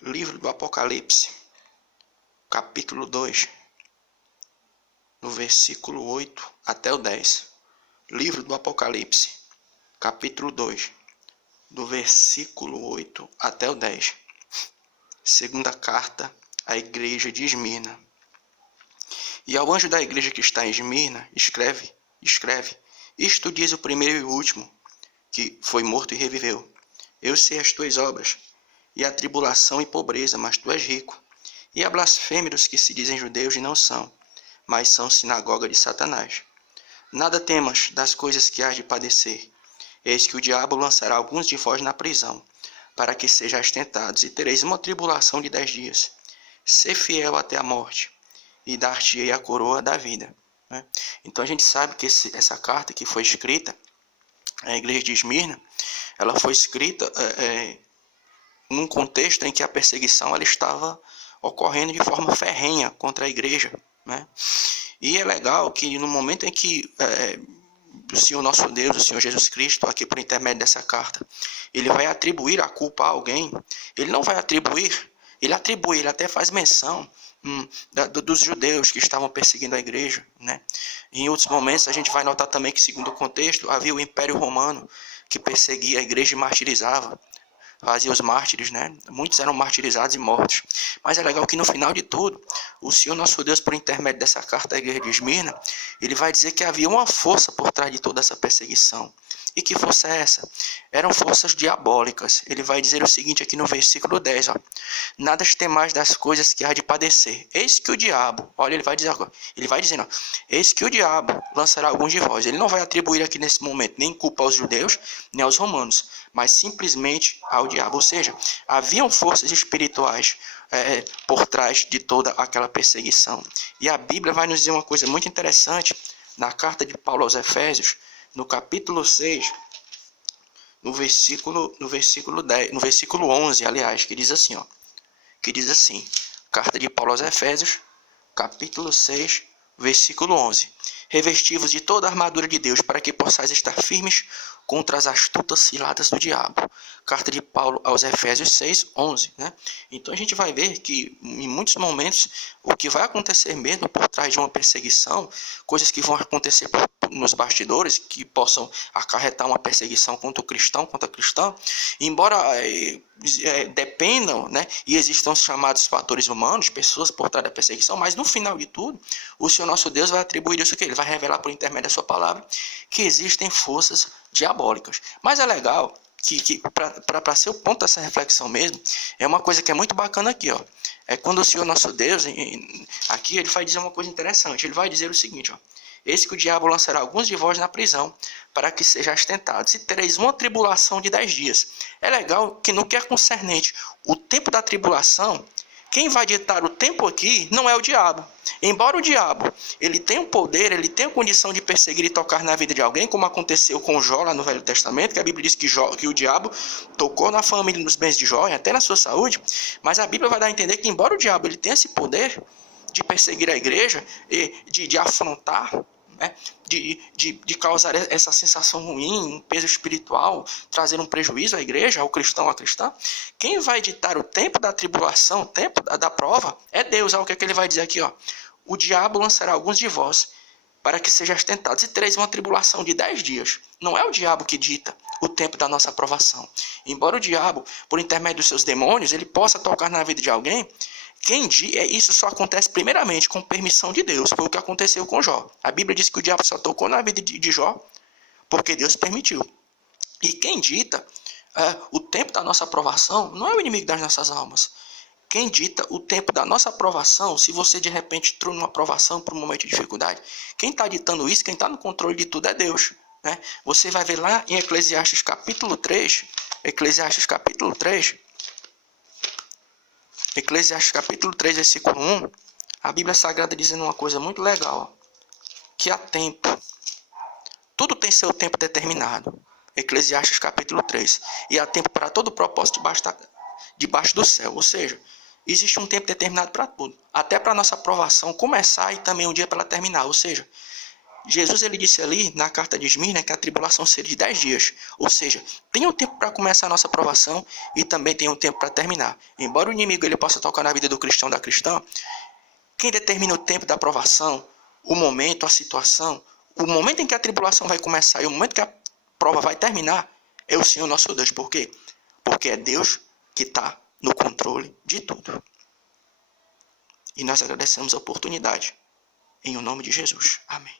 Livro do Apocalipse, capítulo 2, no versículo 8 até o 10. Livro do Apocalipse, capítulo 2, do versículo 8 até o 10. Segunda carta à igreja de Esmirna. E ao anjo da igreja que está em Esmirna, escreve, isto diz o primeiro e o último, que foi morto e reviveu. Eu sei as tuas obras, e a tribulação e pobreza, mas tu és rico. E a blasfêmia dos que se dizem judeus e não são, mas são sinagoga de Satanás. Nada temas das coisas que hás de padecer. Eis que o diabo lançará alguns de vós na prisão, para que sejais tentados, e tereis uma tribulação de 10 dias. Sê fiel até a morte, e dar-te-ei a coroa da vida. Então a gente sabe que essa carta que foi escrita à igreja de Esmirna, ela foi escrita num contexto em que a perseguição ela estava ocorrendo de forma ferrenha contra a igreja, E é legal que no momento em que o Senhor nosso Deus, o Senhor Jesus Cristo, aqui por intermédio dessa carta, ele vai atribuir a culpa a alguém, ele não vai atribuir, ele atribui, ele até faz menção dos judeus que estavam perseguindo a igreja, Em outros momentos a gente vai notar também que, segundo o contexto, havia o Império Romano que perseguia a igreja e martirizava, fazia os mártires, Muitos eram martirizados e mortos. Mas é legal que no final de tudo, o Senhor nosso Deus, por intermédio dessa carta à igreja de Esmirna, ele vai dizer que havia uma força por trás de toda essa perseguição. E que força é essa? Eram forças diabólicas. Ele vai dizer o seguinte aqui no versículo 10, nada temais das coisas que há de padecer. Eis que o diabo, olha, ele vai dizer agora, eis que o diabo lançará alguns de vós. Ele não vai atribuir aqui nesse momento nem culpa aos judeus, nem aos romanos, mas simplesmente ao diabo. Ou seja, haviam forças espirituais por trás de toda aquela perseguição. E a Bíblia vai nos dizer uma coisa muito interessante na carta de Paulo aos Efésios, no capítulo 6, no versículo 11, aliás, que diz assim, carta de Paulo aos Efésios, capítulo 6, versículo 11. Revesti-vos de toda a armadura de Deus, para que possais estar firmes contra as astutas ciladas do diabo. Carta de Paulo aos Efésios 6, 11. Então a gente vai ver que em muitos momentos o que vai acontecer mesmo por trás de uma perseguição, coisas que vão acontecer nos bastidores, que possam acarretar uma perseguição contra o cristão, contra a cristã, embora dependam, e existam os chamados fatores humanos, pessoas por trás da perseguição, mas no final de tudo, o Senhor nosso Deus vai atribuir isso aqui, ele vai revelar por intermédio da sua palavra, que existem forças diabólicas. Mas é legal que para ser o ponto dessa reflexão mesmo, é uma coisa que é muito bacana aqui, é quando o Senhor nosso Deus, aqui ele vai dizer uma coisa interessante, ele vai dizer o seguinte, eis que o diabo lançará alguns de vós na prisão, para que sejais tentados, e tereis uma tribulação de 10 dias. É legal que no que é concernente o tempo da tribulação, quem vai ditar o tempo aqui não é o diabo. Embora o diabo ele tenha o poder, ele tenha a condição de perseguir e tocar na vida de alguém, como aconteceu com Jó lá no Velho Testamento, que a Bíblia diz que o diabo tocou na família, nos bens de Jó e até na sua saúde, mas a Bíblia vai dar a entender que embora o diabo ele tenha esse poder de perseguir a igreja, de afrontar, de causar essa sensação ruim, um peso espiritual, trazer um prejuízo à igreja, ao cristão, à cristã, quem vai ditar o tempo da tribulação, o tempo da prova, é Deus. Olha o que ele vai dizer aqui, o diabo lançará alguns de vós, para que sejais tentados, e tereis uma tribulação de 10 dias. Não é o diabo que dita o tempo da nossa aprovação. Embora o diabo, por intermédio dos seus demônios, ele possa tocar na vida de alguém, isso só acontece primeiramente com permissão de Deus. Foi o que aconteceu com Jó. A Bíblia diz que o diabo só tocou na vida de Jó porque Deus permitiu. E quem dita o tempo da nossa aprovação não é o inimigo das nossas almas. Quem dita o tempo da nossa aprovação, se você de repente entrou numa aprovação por um momento de dificuldade, quem está ditando isso, quem está no controle de tudo é Deus. Você vai ver lá em Eclesiastes capítulo 3, versículo 1, a Bíblia Sagrada dizendo uma coisa muito legal, que há tempo, tudo tem seu tempo determinado. Eclesiastes capítulo 3, e há tempo para todo propósito debaixo do céu, ou seja, existe um tempo determinado para tudo, até para a nossa aprovação começar e também um dia para ela terminar, ou seja, Jesus ele disse ali na carta de Esmirna que a tribulação seria de 10 dias. Ou seja, tem um tempo para começar a nossa provação e também tem um tempo para terminar. Embora o inimigo ele possa tocar na vida do cristão, da cristã, quem determina o tempo da provação, o momento, a situação, o momento em que a tribulação vai começar e o momento que a prova vai terminar, é o Senhor nosso Deus. Por quê? Porque é Deus que está no controle de tudo. E nós agradecemos a oportunidade. Em o nome de Jesus. Amém.